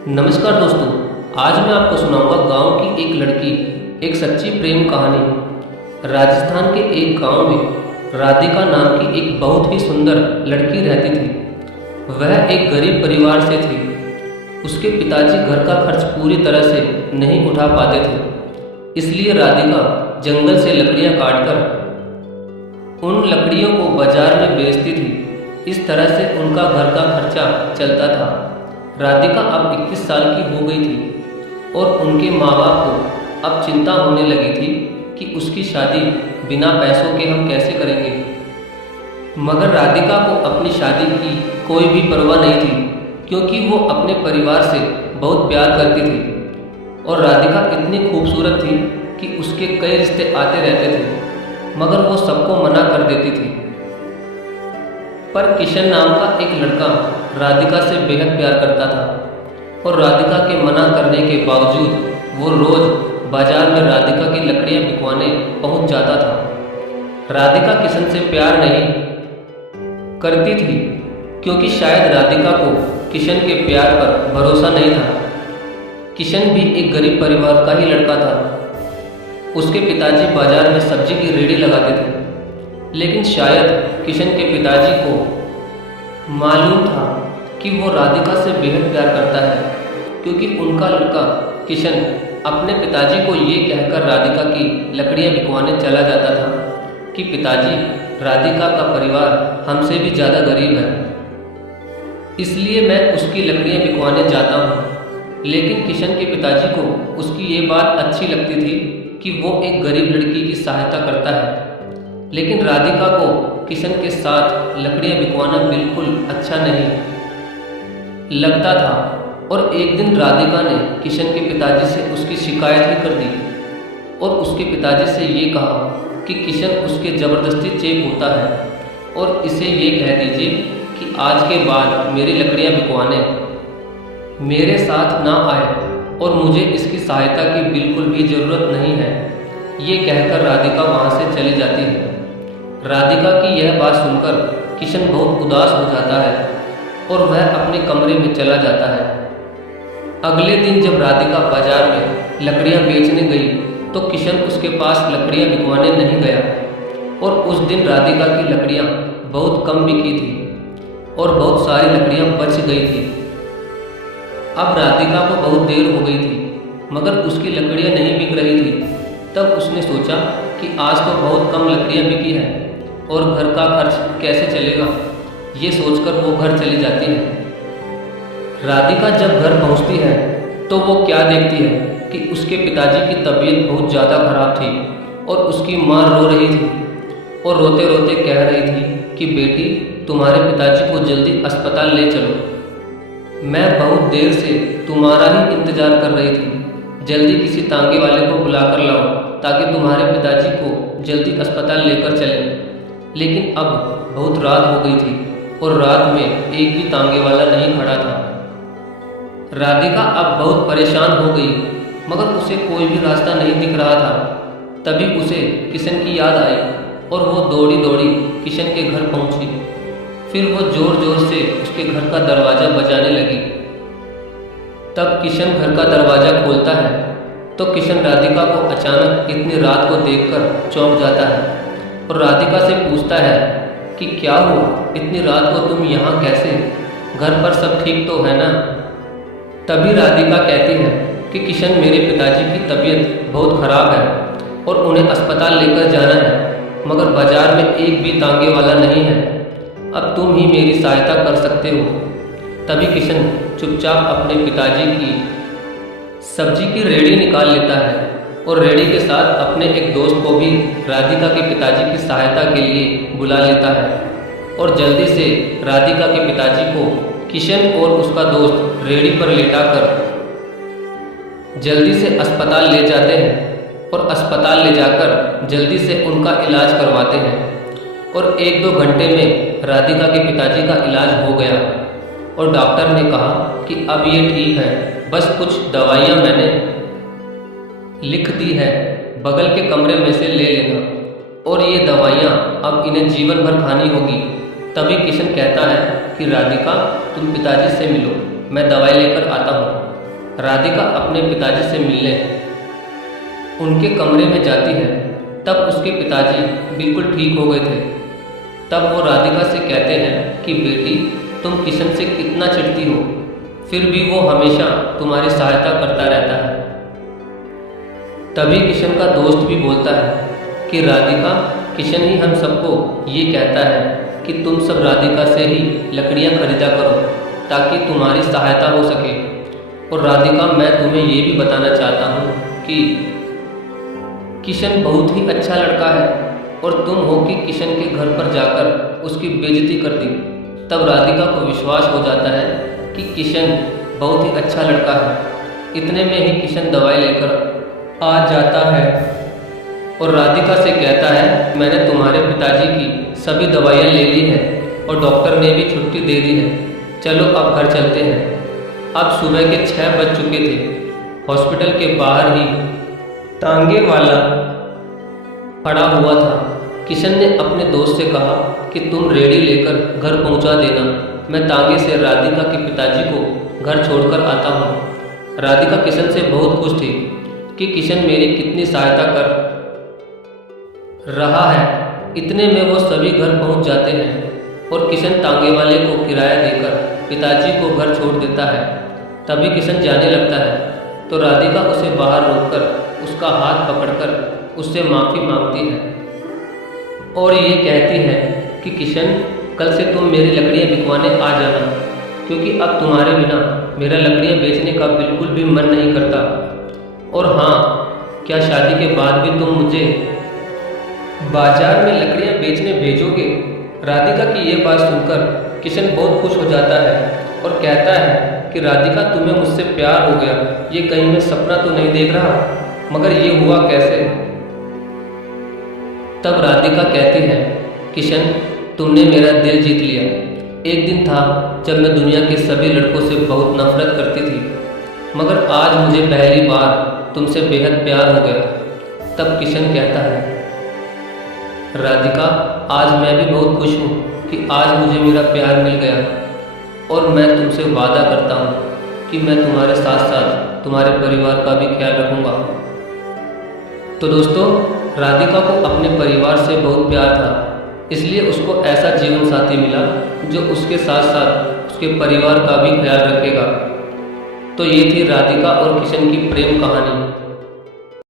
नमस्कार दोस्तों। आज मैं आपको सुनाऊंगा गांव की एक लड़की, एक सच्ची प्रेम कहानी। राजस्थान के एक गांव में राधिका नाम की एक बहुत ही सुंदर लड़की रहती थी। वह एक गरीब परिवार से थी। उसके पिताजी घर का खर्च पूरी तरह से नहीं उठा पाते थे, इसलिए राधिका जंगल से लकड़ियां काटकर उन लकड़ियों को बाजार में बेचती थी। इस तरह से उनका घर का खर्चा चलता था। राधिका अब 21 साल की हो गई थी और उनके माँ बाप को अब चिंता होने लगी थी कि उसकी शादी बिना पैसों के हम कैसे करेंगे। मगर राधिका को अपनी शादी की कोई भी परवाह नहीं थी, क्योंकि वो अपने परिवार से बहुत प्यार करती थी और राधिका इतनी खूबसूरत थी कि उसके कई रिश्ते आते रहते थे, मगर वो सबको मना कर देती थी। पर किशन नाम का एक लड़का राधिका से बेहद प्यार करता था और राधिका के मना करने के बावजूद वो रोज बाजार में राधिका की लकड़ियां बिकवाने पहुंच जाता था। राधिका किशन से प्यार नहीं करती थी, क्योंकि शायद राधिका को किशन के प्यार पर भरोसा नहीं था। किशन भी एक गरीब परिवार का ही लड़का था। उसके पिताजी बाजार में सब्जी की रेहड़ी लगाते थे, लेकिन शायद किशन के पिताजी को मालूम था कि वो राधिका से बेहद प्यार करता है, क्योंकि उनका लड़का किशन अपने पिताजी को ये कहकर राधिका की लकड़ियां बिकवाने चला जाता था कि पिताजी, राधिका का परिवार हमसे भी ज़्यादा गरीब है, इसलिए मैं उसकी लकड़ियां बिकवाने जाता हूँ। लेकिन किशन के पिताजी को उसकी ये बात अच्छी लगती थी कि वो एक गरीब लड़की की सहायता करता है, लेकिन राधिका को किशन के साथ लकड़ियां बिकवाना बिल्कुल अच्छा नहीं लगता था। और एक दिन राधिका ने किशन के पिताजी से उसकी शिकायत ही कर दी और उसके पिताजी से ये कहा कि किशन उसके ज़बरदस्ती चेप होता है और इसे ये कह दीजिए कि आज के बाद मेरी लकड़ियां बिकवाने मेरे साथ ना आए और मुझे इसकी सहायता की बिल्कुल भी ज़रूरत नहीं है। ये कहकर राधिका वहाँ से चली जाती है। राधिका की यह बात सुनकर किशन बहुत उदास हो जाता है और वह अपने कमरे में चला जाता है। अगले दिन जब राधिका बाजार में लकड़ियां बेचने गई तो किशन उसके पास लकड़ियां बिकवाने नहीं गया और उस दिन राधिका की लकड़ियां बहुत कम बिकी थी और बहुत सारी लकड़ियां बच गई थी। अब राधिका को बहुत देर हो गई थी, मगर उसकी लकड़ियां नहीं बिक रही थी। तब उसने सोचा कि आज तो बहुत कम लकड़ियां बिकी हैं और घर का खर्च कैसे चलेगा। ये सोचकर वो घर चली जाती है। राधिका जब घर पहुंचती है तो वो क्या देखती है कि उसके पिताजी की तबीयत बहुत ज़्यादा खराब थी और उसकी माँ रो रही थी और रोते रोते कह रही थी कि बेटी, तुम्हारे पिताजी को जल्दी अस्पताल ले चलो। मैं बहुत देर से तुम्हारा ही इंतज़ार कर रही थी। जल्दी किसी तांगे वाले को बुला कर लाओ ताकि तुम्हारे पिताजी को जल्दी अस्पताल लेकर चलें। लेकिन अब बहुत रात हो गई थी और रात में एक भी तांगे वाला नहीं खड़ा था। राधिका अब बहुत परेशान हो गई, मगर उसे कोई भी रास्ता नहीं दिख रहा था। तभी उसे किशन की याद आई और वो दौड़ी दौड़ी किशन के घर पहुंची। फिर वो ज़ोर ज़ोर से उसके घर का दरवाज़ा बजाने लगी। तब किशन घर का दरवाज़ा खोलता है तो किशन राधिका को अचानक इतनी रात को देखकर चौंक जाता है और राधिका से पूछता है कि क्या हुआ, इतनी रात को तुम यहाँ कैसे? घर पर सब ठीक तो है ना? तभी राधिका कहती है कि किशन, मेरे पिताजी की तबीयत बहुत ख़राब है और उन्हें अस्पताल लेकर जाना है, मगर बाज़ार में एक भी तांगे वाला नहीं है। अब तुम ही मेरी सहायता कर सकते हो। तभी किशन चुपचाप अपने पिताजी की सब्जी की रेहड़ी निकाल लेता है और रेहड़ी के साथ अपने एक दोस्त को भी राधिका के पिताजी की सहायता के लिए बुला लेता है और जल्दी से राधिका के पिताजी को किशन और उसका दोस्त रेहड़ी पर लेटाकर जल्दी से अस्पताल ले जाते हैं और अस्पताल ले जाकर जल्दी से उनका इलाज करवाते हैं। और 1-2 घंटे में राधिका के पिताजी का इलाज हो गया और डॉक्टर ने कहा कि अब ये ठीक है, बस कुछ दवाइयाँ मैंने लिख दी है, बगल के कमरे में से ले लेना और ये दवाइयाँ अब इन्हें जीवन भर खानी होगी। तभी किशन कहता है कि राधिका, तुम पिताजी से मिलो, मैं दवाई लेकर आता हूँ। राधिका अपने पिताजी से मिलने उनके कमरे में जाती है, तब उसके पिताजी बिल्कुल ठीक हो गए थे। तब वो राधिका से कहते हैं कि बेटी, तुम किशन से कितना चिढ़ती हो, फिर भी वो हमेशा तुम्हारी सहायता करता रहता है। तभी किशन का दोस्त भी बोलता है कि राधिका, किशन ही हम सबको ये कहता है कि तुम सब राधिका से ही लकड़ियाँ खरीदा करो ताकि तुम्हारी सहायता हो सके। और राधिका, मैं तुम्हें ये भी बताना चाहता हूँ कि किशन बहुत ही अच्छा लड़का है और तुम हो कि किशन के घर पर जाकर उसकी बेइज्जती कर दी। तब राधिका को विश्वास हो जाता है कि किशन बहुत ही अच्छा लड़का है। इतने में ही किशन दवाई लेकर आ जाता है और राधिका से कहता है, मैंने तुम्हारे पिताजी की सभी दवाइयाँ ले ली हैं और डॉक्टर ने भी छुट्टी दे दी है। चलो अब घर चलते हैं। अब सुबह के 6 बज चुके थे। हॉस्पिटल के बाहर ही तांगे वाला खड़ा हुआ था। किशन ने अपने दोस्त से कहा कि तुम रेडी लेकर घर पहुंचा देना, मैं तांगे से राधिका के पिताजी को घर छोड़कर आता हूं। राधिका किशन से बहुत खुश थी कि किशन मेरी कितनी सहायता कर रहा है। इतने में वो सभी घर पहुंच जाते हैं और किशन तांगे वाले को किराया देकर पिताजी को घर छोड़ देता है। तभी किशन जाने लगता है तो राधिका उसे बाहर रोककर उसका हाथ पकड़कर उससे माफ़ी मांगती है और ये कहती है कि किशन, कल से तुम मेरी लकड़ियाँ बिकवाने आ जाना, क्योंकि अब तुम्हारे बिना मेरा लकड़ियाँ बेचने का बिल्कुल भी मन नहीं करता। और हाँ, क्या शादी के बाद भी तुम मुझे बाजार में लकड़ियाँ बेचने भेजोगे? राधिका की ये बात सुनकर किशन बहुत खुश हो जाता है और कहता है कि राधिका, तुम्हें मुझसे प्यार हो गया। ये कहीं मैं सपना तो नहीं देख रहा, मगर ये हुआ कैसे? तब राधिका कहती है, किशन, तुमने मेरा दिल जीत लिया। एक दिन था जब मैं दुनिया के सभी लड़कों से बहुत नफरत करती थी, मगर आज मुझे पहली बार तुमसे बेहद प्यार हो गया। तब किशन कहता है, राधिका, आज मैं भी बहुत खुश हूँ कि आज मुझे मेरा प्यार मिल गया और मैं तुमसे वादा करता हूँ कि मैं तुम्हारे साथ साथ तुम्हारे परिवार का भी ख्याल रखूँगा। तो दोस्तों, राधिका को अपने परिवार से बहुत प्यार था, इसलिए उसको ऐसा जीवन साथी मिला जो उसके साथ साथ उसके परिवार का भी ख्याल रखेगा। तो ये थी राधिका और किशन की प्रेम कहानी।